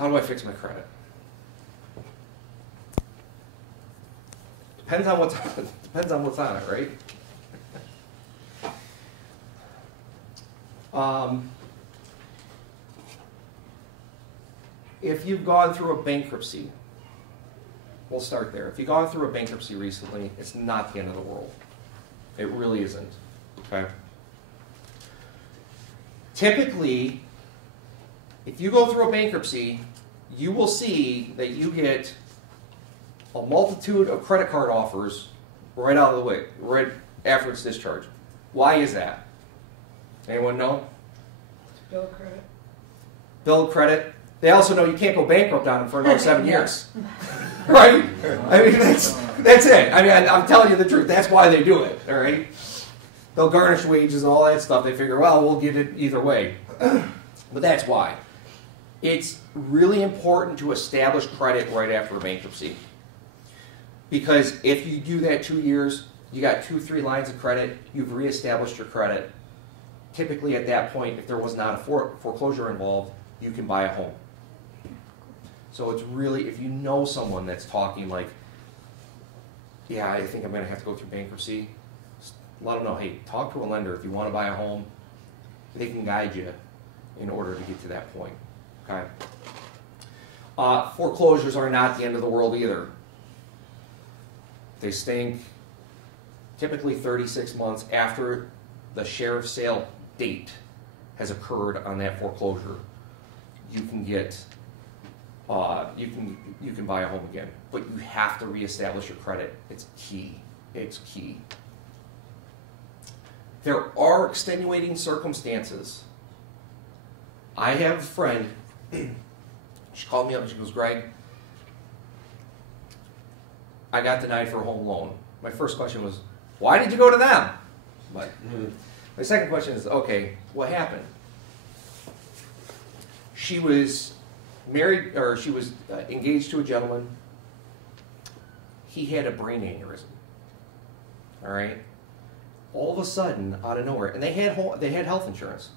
How do I fix my credit? Depends on what's on it, right? If you've gone through a bankruptcy, we'll start there. If you've gone through a bankruptcy recently, it's not the end of the world. It really isn't. Okay? Typically, if you go through a bankruptcy, you will see that you get a multitude of credit card offers right out of the way, right after it's discharged. Why is that? Anyone know? Bill credit. Bill credit. They also know you can't go bankrupt on them for another 7 years. Right? I mean, that's it. I mean, I'm telling you the truth. That's why they do it. All right? They'll garnish wages and all that stuff. They figure, well, we'll get it either way. But that's why. It's really important to establish credit right after a bankruptcy. Because if you do that 2 years, you got 2-3 lines of credit, you've reestablished your credit. Typically at that point, if there was not a foreclosure involved, you can buy a home. So it's really, if you know someone that's talking like, yeah, I think I'm going to have to go through bankruptcy, just let them know, hey, talk to a lender if you want to buy a home. They can guide you in order to get to that point. Okay. Foreclosures are not the end of the world either. They stink typically 36 months after the sheriff's sale date has occurred on that foreclosure. You can get, you can buy a home again, but you have to reestablish your credit. It's key. It's key. There are extenuating circumstances. I have a friend. She called me up and she goes, Greg, I got denied for a home loan. My first question was, why did you go to them? But my second question is, okay, what happened? She was married, or she was engaged to a gentleman. He had a brain aneurysm. All right. All of a sudden, out of nowhere, and they had health insurance.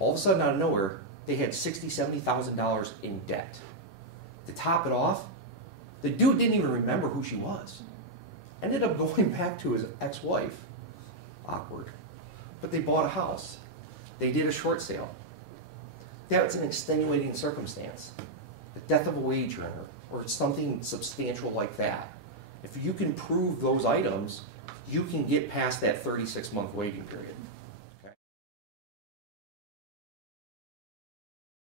All of a sudden, out of nowhere, they had $60,000, $70,000 in debt. To top it off, the dude didn't even remember who she was. Ended up going back to his ex-wife. Awkward. But they bought a house. They did a short sale. That's an extenuating circumstance. The death of a wage earner, or something substantial like that. If you can prove those items, you can get past that 36-month waiting period.